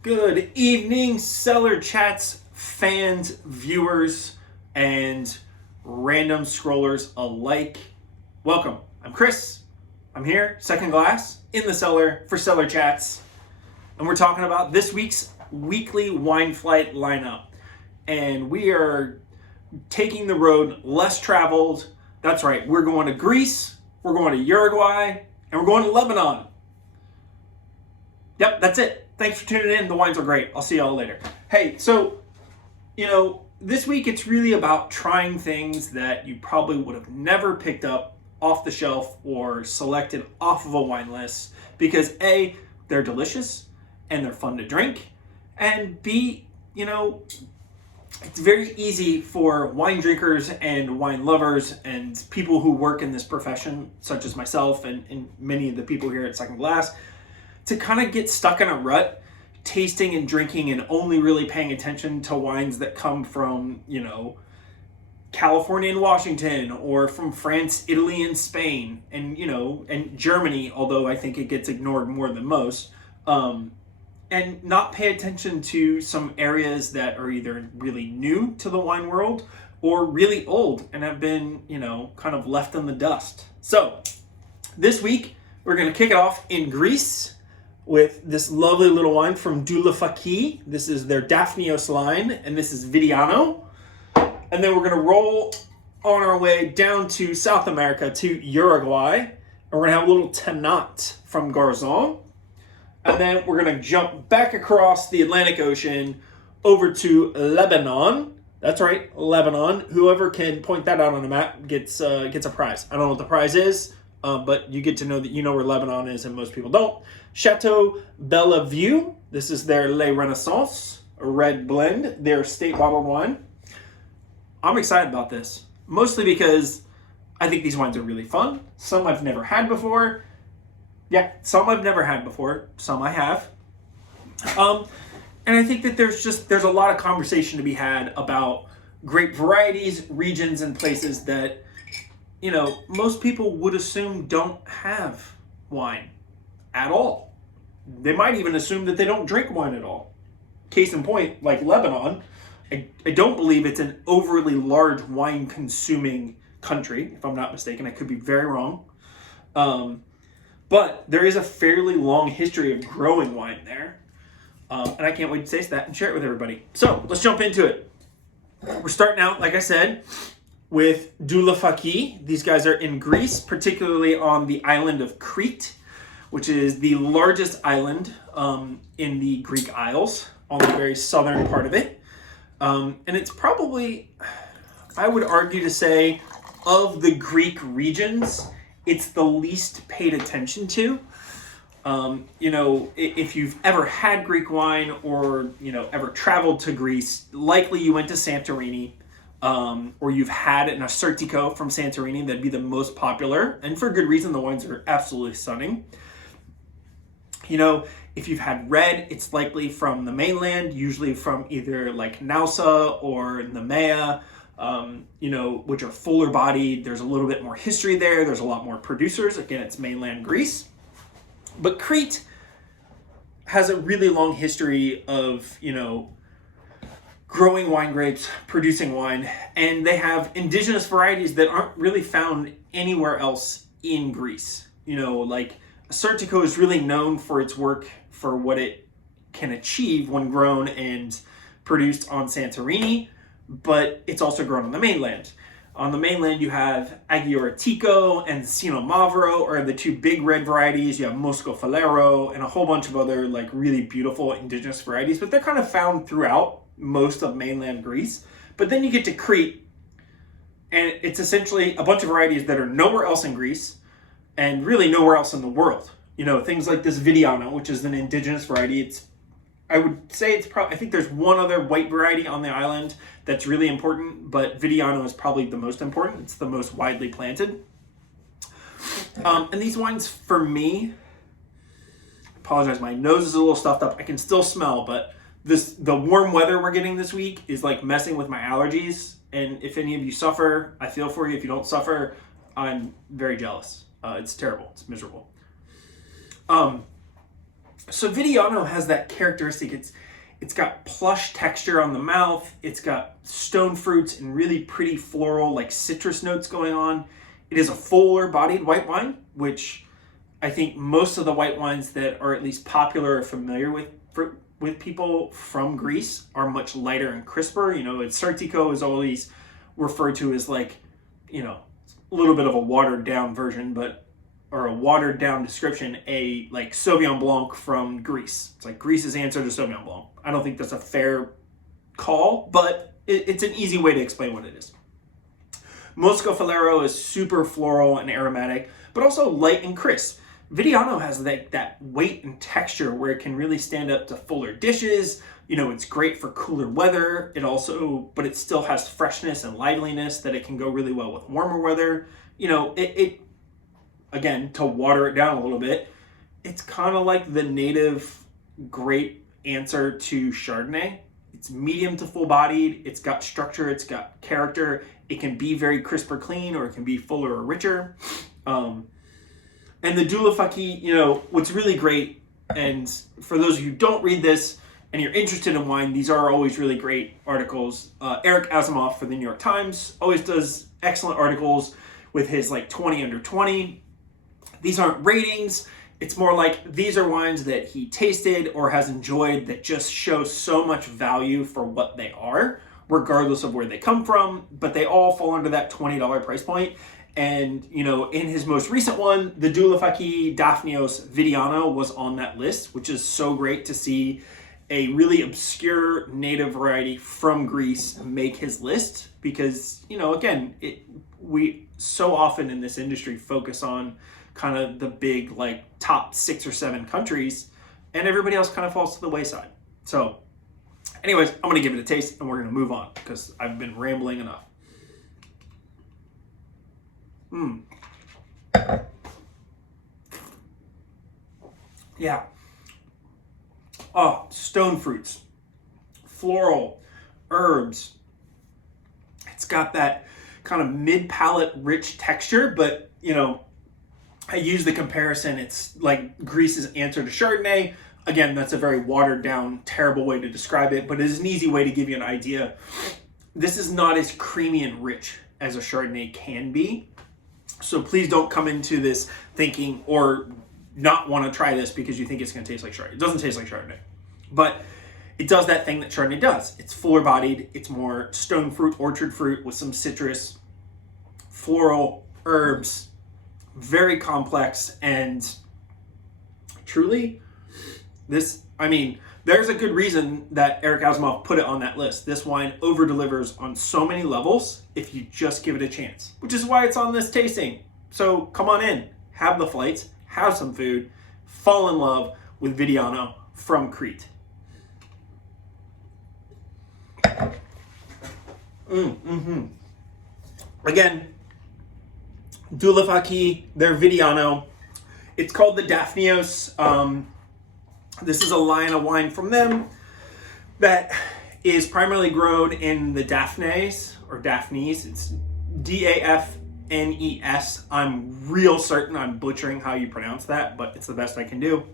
Good evening, Cellar Chats fans, viewers, and random scrollers alike. Welcome. I'm Chris. I'm here, second glass, in the cellar for Cellar Chats. And we're talking about this week's weekly wine flight lineup. And we are taking the road less traveled. That's right, we're going to Greece, we're going to Uruguay, and we're going to Lebanon. Yep, that's it. Thanks for tuning in. The wines are great. I'll see y'all later. Hey, so, this week it's really about trying things that you probably would have never picked up off the shelf or selected off of a wine list because A, they're delicious and they're fun to drink, and B, it's very easy for wine drinkers and wine lovers and people who work in this profession, such as myself and many of the people here at Second Glass, to kind of get stuck in a rut, tasting and drinking and only really paying attention to wines that come from, California and Washington, or from France, Italy, and Spain, and Germany, although I think it gets ignored more than most, and not pay attention to some areas that are either really new to the wine world or really old and have been, kind of left in the dust. So, this week, we're going to kick it off in Greece with this lovely little wine from Dulafaki. This is their Daphnios line, and this is Vidiano. And then we're going to roll on our way down to South America, to Uruguay. And we're going to have a little Tannat from Garzon. And then we're going to jump back across the Atlantic Ocean over to Lebanon. That's right, Lebanon. Whoever can point that out on the map gets a prize. I don't know what the prize is, but you get to know that you know where Lebanon is, and most people don't. Chateau Bella Vue. This is their Le Renaissance, a red blend, their state bottled wine. I'm excited about this, mostly because I think these wines are really fun. Some I've never had before. Yeah, some I've never had before. Some I have. And I think that there's a lot of conversation to be had about grape varieties, regions, and places that, most people would assume don't have wine at all. They might even assume that they don't drink wine at all. Case in point, like Lebanon, I don't believe it's an overly large wine consuming country, if I'm not mistaken. I could be very wrong. But there is a fairly long history of growing wine there. And I can't wait to taste that and share it with everybody. So let's jump into it. We're starting out, like I said, with Dulafaki. These guys are in Greece, particularly on the island of Crete, which is the largest island in the Greek Isles, on the very southern part of it. And it's probably, I would argue to say, of the Greek regions, it's the least paid attention to. If you've ever had Greek wine or, ever traveled to Greece, likely you went to Santorini, or you've had an Assertico from Santorini. That'd be the most popular, and for good reason. The wines are absolutely stunning. If you've had red, it's likely from the mainland, usually from either like Nausa or Nemea, which are fuller bodied. There's a little bit more history there. There's a lot more producers. Again, it's mainland Greece. But Crete has a really long history of, growing wine grapes, producing wine, and they have indigenous varieties that aren't really found anywhere else in Greece. Like Assertico is really known for its work for what it can achieve when grown and produced on Santorini, but it's also grown on the mainland. On the mainland, you have Aghioretico and Sino Mavro are the two big red varieties. You have Mosco Falero and a whole bunch of other really beautiful indigenous varieties, but they're kind of found throughout most of mainland Greece. But then you get to Crete, and it's essentially a bunch of varieties that are nowhere else in Greece and really nowhere else in the world. Things like this Vidiano, which is an indigenous variety. I think there's one other white variety on the island that's really important, but Vidiano is probably the most important. It's the most widely planted. And these wines, for me, I apologize, my nose is a little stuffed up. I can still smell, but the warm weather we're getting this week is messing with my allergies. And if any of you suffer, I feel for you. If you don't suffer, I'm very jealous. It's terrible. It's miserable. So Vidiano has that characteristic. It's got plush texture on the mouth. It's got stone fruits and really pretty floral, like citrus notes going on. It is a fuller bodied white wine, which I think most of the white wines that are at least popular or familiar with people from Greece are much lighter and crisper. You know, Sartiko is always referred to as like, you know, a little bit of a watered down version, or a watered down description, a like Sauvignon Blanc from Greece. It's like Greece's answer to Sauvignon Blanc. I don't think that's a fair call, but it's an easy way to explain what it is. Mosco Falero is super floral and aromatic, but also light and crisp. Vidiano has like that weight and texture where it can really stand up to fuller dishes. You know, it's great for cooler weather. But it still has freshness and liveliness that it can go really well with warmer weather. You know, it again, to water it down a little bit, it's kind of like the native grape answer to Chardonnay. It's medium to full bodied. It's got structure. It's got character. It can be very crisp or clean, or it can be fuller or richer. And the Dula Faki, you know, what's really great, and for those of you who don't read this and you're interested in wine, these are always really great articles. Eric Asimov for the New York Times always does excellent articles with his like 20 under 20. These aren't ratings. It's more like these are wines that he tasted or has enjoyed that just show so much value for what they are, regardless of where they come from, but they all fall under that $20 price point. And, you know, in his most recent one, the Dula Faki Daphnios Vidiano was on that list, which is so great to see a really obscure native variety from Greece make his list. Because, you know, again, we so often in this industry focus on kind of the big, like, top 6 or 7 countries, and everybody else kind of falls to the wayside. So, anyways, I'm going to give it a taste, and we're going to move on, because I've been rambling enough. Yeah. Oh, stone fruits, floral, herbs. It's got that kind of mid-palate rich texture, but, you know, I use the comparison. It's like Greece's answer to Chardonnay. Again, that's a very watered down, terrible way to describe it, but it is an easy way to give you an idea. This is not as creamy and rich as a Chardonnay can be. So please don't come into this thinking or not want to try this because you think it's going to taste like Chardonnay. It doesn't taste like Chardonnay. But it does that thing that Chardonnay does. It's fuller bodied. It's more stone fruit, orchard fruit with some citrus, floral, herbs. Very complex, and truly, there's a good reason that Eric Asimov put it on that list. This wine over-delivers on so many levels if you just give it a chance, which is why it's on this tasting. So come on in, have the flights, have some food, fall in love with Vidiano from Crete. Again, Dula Faki, their Vidiano. It's called the Daphnios. This is a line of wine from them that is primarily grown in the Daphnes, or Daphnes. It's Dafnes. I'm real certain I'm butchering how you pronounce that, but it's the best I can do.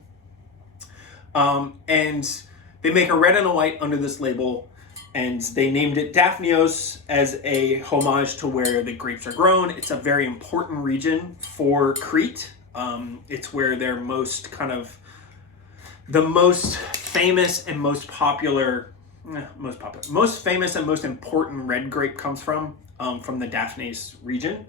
And they make a red and a white under this label, and they named it Daphnios as a homage to where the grapes are grown. It's a very important region for Crete. It's where their most famous and most important red grape comes from the Daphnes region,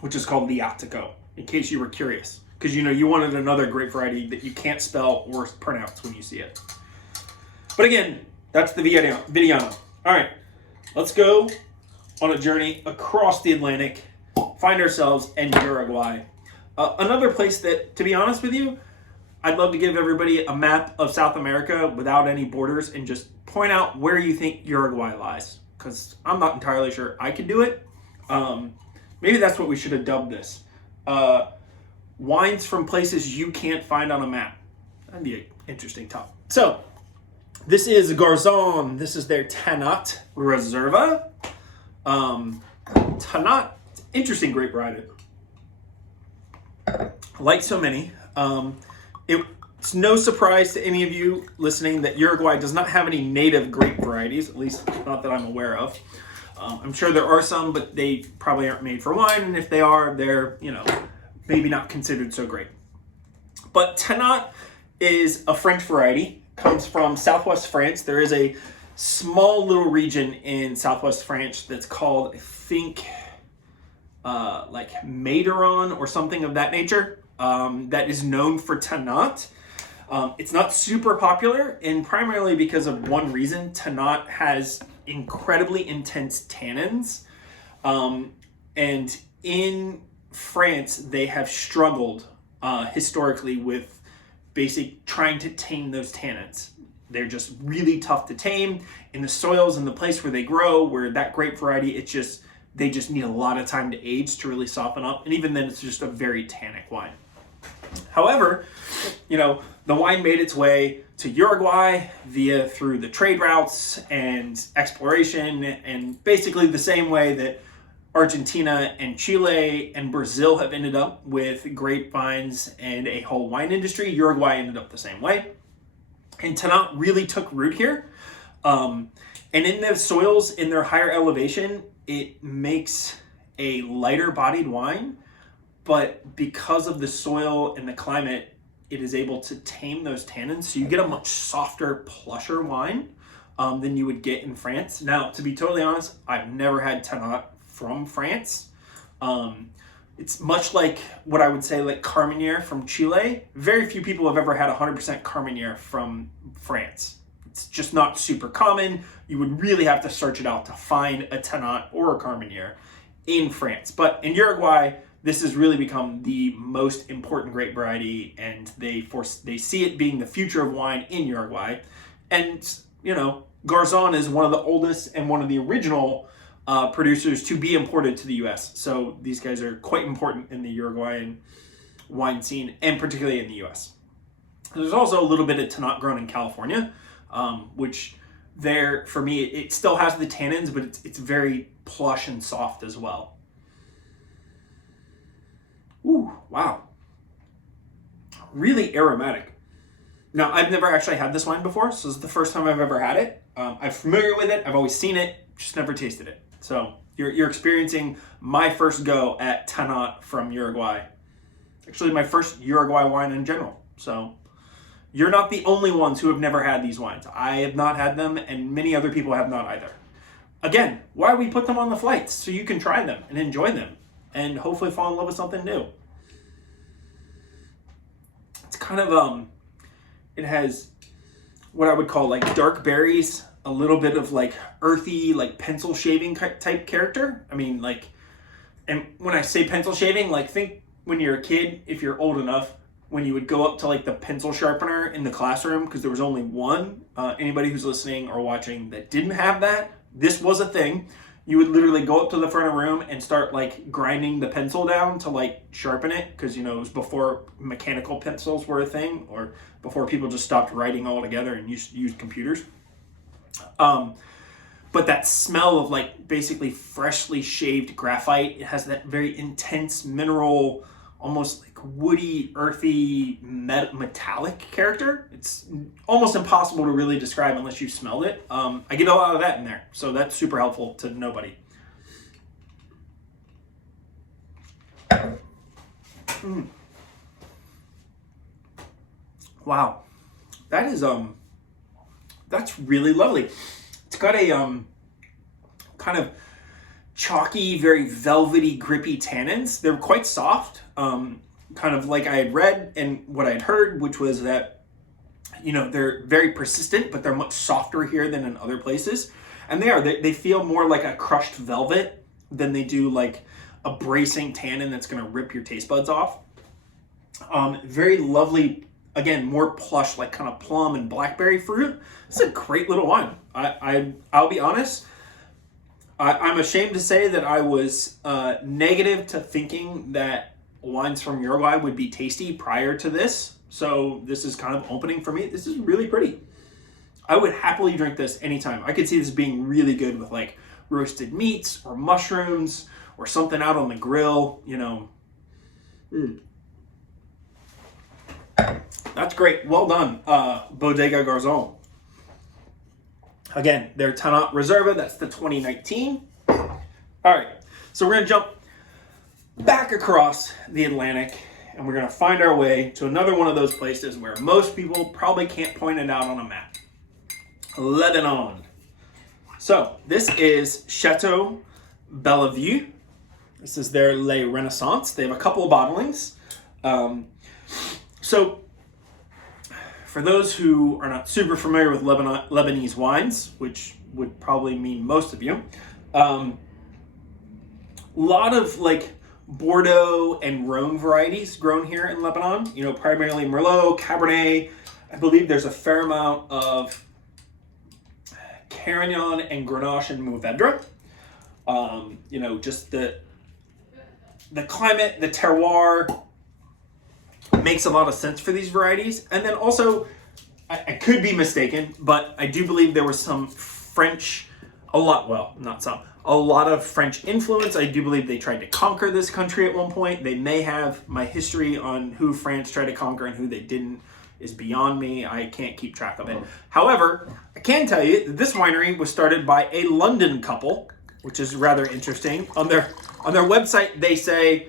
which is called Liatico, in case you were curious. Because, you know, you wanted another grape variety that you can't spell or pronounce when you see it. But again, that's the Vidiano. All right, let's go on a journey across the Atlantic, find ourselves in Uruguay. Another place that, to be honest with you, I'd love to give everybody a map of South America without any borders and just point out where you think Uruguay lies, because I'm not entirely sure I can do it. Maybe that's what we should have dubbed this. Wines from places you can't find on a map. That'd be an interesting topic. So, this is Garzon. This is their Tannat Reserva. Tannat, interesting grape variety. Like so many, it It's no surprise to any of you listening that Uruguay does not have any native grape varieties, at least not that I'm aware of. I'm sure there are some, but they probably aren't made for wine, and if they are, they're, maybe not considered so great. But Tannat is a French variety, comes from southwest France. There is a small little region in southwest France that's called, I think, like Maideron or something of that nature, that is known for Tannat. It's not super popular, and primarily because of one reason. Tannat has incredibly intense tannins, and in France they have struggled historically with trying to tame those tannins. They're just really tough to tame in the soils and the place where they grow, where that grape variety, they just need a lot of time to age to really soften up, and even then it's just a very tannic wine. However, the wine made its way to Uruguay through the trade routes and exploration, and basically the same way that Argentina and Chile and Brazil have ended up with grapevines and a whole wine industry. Uruguay ended up the same way. And Tannat really took root here. And in the soils, in their higher elevation, it makes a lighter bodied wine. But because of the soil and the climate, it is able to tame those tannins. So you get a much softer, plusher wine than you would get in France. Now, to be totally honest, I've never had Tannat from France. It's much like what I would say like Carmenere from Chile. Very few people have ever had 100% Carmenere from France. It's just not super common. You would really have to search it out to find a Tannat or a Carmenere in France. But in Uruguay, this has really become the most important grape variety, and they see it being the future of wine in Uruguay. And, Garzon is one of the oldest and one of the original producers to be imported to the U.S. So these guys are quite important in the Uruguayan wine scene, and particularly in the U.S. There's also a little bit of Tannat grown in California, which for me, it still has the tannins, but it's very plush and soft as well. Ooh, wow. Really aromatic. Now, I've never actually had this wine before, so this is the first time I've ever had it. I'm familiar with it. I've always seen it, just never tasted it. So you're experiencing my first go at Tannat from Uruguay. Actually, my first Uruguay wine in general. So you're not the only ones who have never had these wines. I have not had them, and many other people have not either. Again, why we put them on the flights? So you can try them and enjoy them and hopefully fall in love with something new. It's kind of, it has what I would call like dark berries, a little bit of like earthy, like pencil shaving type character. I mean, like, and when I say pencil shaving, like think when you're a kid, if you're old enough, when you would go up to like the pencil sharpener in the classroom, because there was only one. Anybody who's listening or watching that didn't have that, this was a thing. You would literally go up to the front of the room and start like grinding the pencil down to like sharpen it, because it was before mechanical pencils were a thing, or before people just stopped writing altogether and used computers. But that smell of like basically freshly shaved graphite, it has that very intense mineral, almost like woody, earthy, metallic character. It's almost impossible to really describe unless you smelled it. I get a lot of that in there, so that's super helpful to nobody. Wow, that is that's really lovely. It's got a kind of chalky, very velvety, grippy tannins. They're quite soft, kind of like I had read and what I'd heard, which was that, they're very persistent, but they're much softer here than in other places. And they feel more like a crushed velvet than they do like a bracing tannin that's going to rip your taste buds off. Very lovely, again, more plush, like kind of plum and blackberry fruit. It's a great little wine. I'll be honest, I'm ashamed to say that I was negative to thinking that wines from Uruguay would be tasty prior to this. So this is kind of opening for me. This is really pretty. I would happily drink this anytime. I could see this being really good with like roasted meats or mushrooms or something out on the grill, That's great. Well done, Bodega Garzon. Again, their Tannat Reserva, that's the 2019. All right, so we're going to jump back across the Atlantic, and we're going to find our way to another one of those places where most people probably can't point it out on a map. Lebanon. So, this is Chateau Bella Vue. This is their Le Renaissance. They have a couple of bottlings. So, for those who are not super familiar with Lebanese wines, which would probably mean most of you, a lot of like Bordeaux and Rhone varieties grown here in Lebanon. You know, primarily Merlot, Cabernet. I believe there's a fair amount of Carignan and Grenache and Mourvedre. You know, just the climate, the terroir makes a lot of sense for these varieties. And then also, I could be mistaken, but I do believe there was some French, a lot of French influence. I do believe they tried to conquer this country at one point. They may have. My history on who France tried to conquer and who they didn't is beyond me. I can't keep track of it. However, I can tell you that this winery was started by a London couple, which is rather interesting. On their website, they say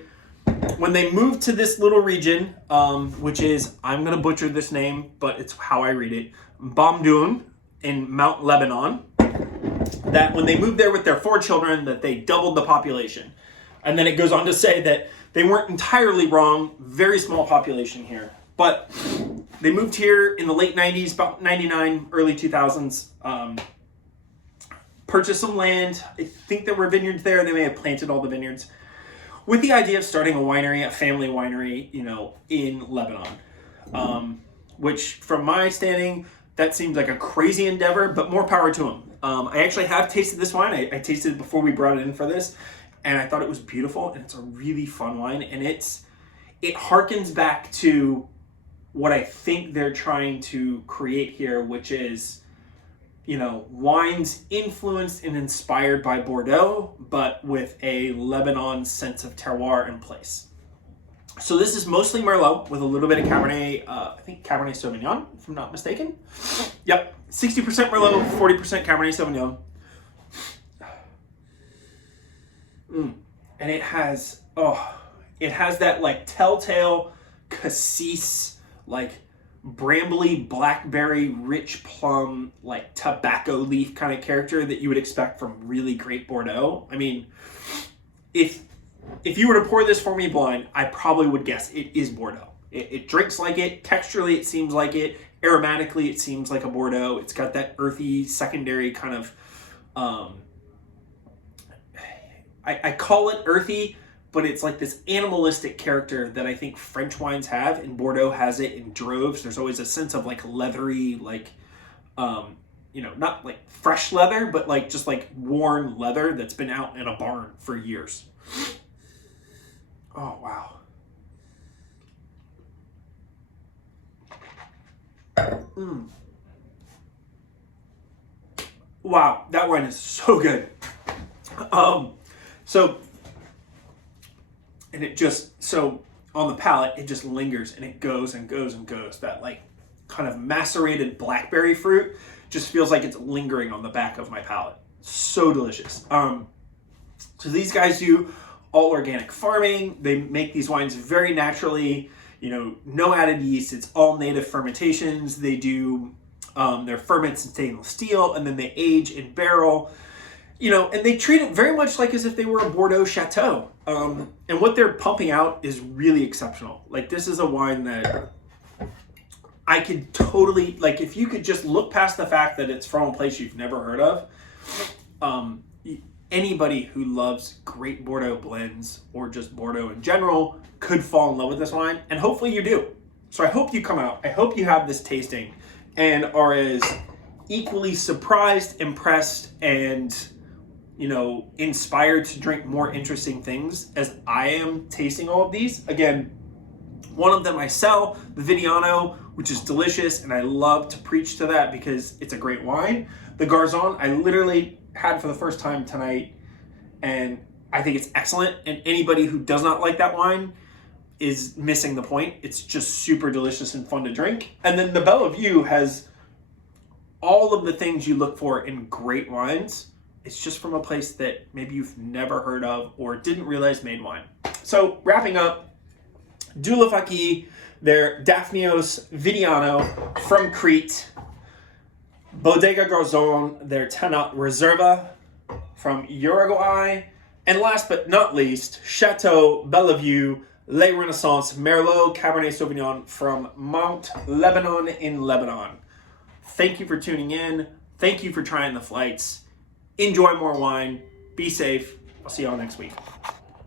when they moved to this little region, which is, I'm going to butcher this name, but it's how I read it, Bamdoun in Mount Lebanon, that when they moved there with their 4 children, that they doubled the population. And then it goes on to say that they weren't entirely wrong, very small population here. But they moved here in the late 90s, about 99, early 2000s, purchased some land. I think there were vineyards there. They may have planted all the vineyards with the idea of starting a winery, a family winery, you know, in Lebanon. Which, from my standing, that seems like a crazy endeavor, but more power to them. I actually have tasted this wine. I tasted it before we brought it in for this, and I thought it was beautiful, and it's a really fun wine, and it harkens back to what I think they're trying to create here, which is, you know, wines influenced and inspired by Bordeaux, but with a Lebanon sense of terroir in place. So this is mostly Merlot with a little bit of Cabernet, I think Cabernet Sauvignon, if I'm not mistaken. Yep, 60% Merlot, 40% Cabernet Sauvignon. And it has that like telltale cassis, like brambly, blackberry, rich plum, like tobacco leaf kind of character that you would expect from really great Bordeaux. I mean, if you were to pour this for me blind, I probably would guess it is Bordeaux. It drinks like it. Texturally, it seems like it. Aromatically, it seems like a Bordeaux. It's got that earthy, secondary kind of... I call it earthy, but it's like this animalistic character that I think French wines have, and Bordeaux has it in droves. There's always a sense of like leathery, like, you know, not like fresh leather, but like just like worn leather that's been out in a barn for years. Oh, wow. Wow, that wine is so good. And it just, so on the palate, it just lingers and it goes and goes and goes. That like kind of macerated blackberry fruit just feels like it's lingering on the back of my palate. So delicious. So these guys do all organic farming. They make these wines very naturally, you know, no added yeast. It's all native fermentations. They do their ferments in stainless steel, and then they age in barrel. You know, and they treat it very much like as if they were a Bordeaux Chateau. And what they're pumping out is really exceptional. Like, this is a wine that I could totally, like, if you could just look past the fact that it's from a place you've never heard of, anybody who loves great Bordeaux blends or just Bordeaux in general could fall in love with this wine. And hopefully you do. So I hope you come out. I hope you have this tasting and are as equally surprised, impressed, and, you know, inspired to drink more interesting things as I am tasting all of these. Again, one of them I sell, the Vidiano, which is delicious, and I love to preach to that because it's a great wine. The Garzon, I literally had for the first time tonight, and I think it's excellent. And anybody who does not like that wine, is missing the point. It's just super delicious and fun to drink. And then the Bella Vue has all of the things you look for in great wines. It's just from a place that maybe you've never heard of or didn't realize made wine. So wrapping up, Doulafaki, their Daphnios Vidiano from Crete, Bodega Garzon, their Tannat Reserva from Uruguay, and last but not least, Chateau Bella Vue Le Renaissance Merlot Cabernet Sauvignon from Mount Lebanon in Lebanon. Thank you for tuning in. Thank you for trying the flights. Enjoy more wine. Be safe. I'll see y'all next week.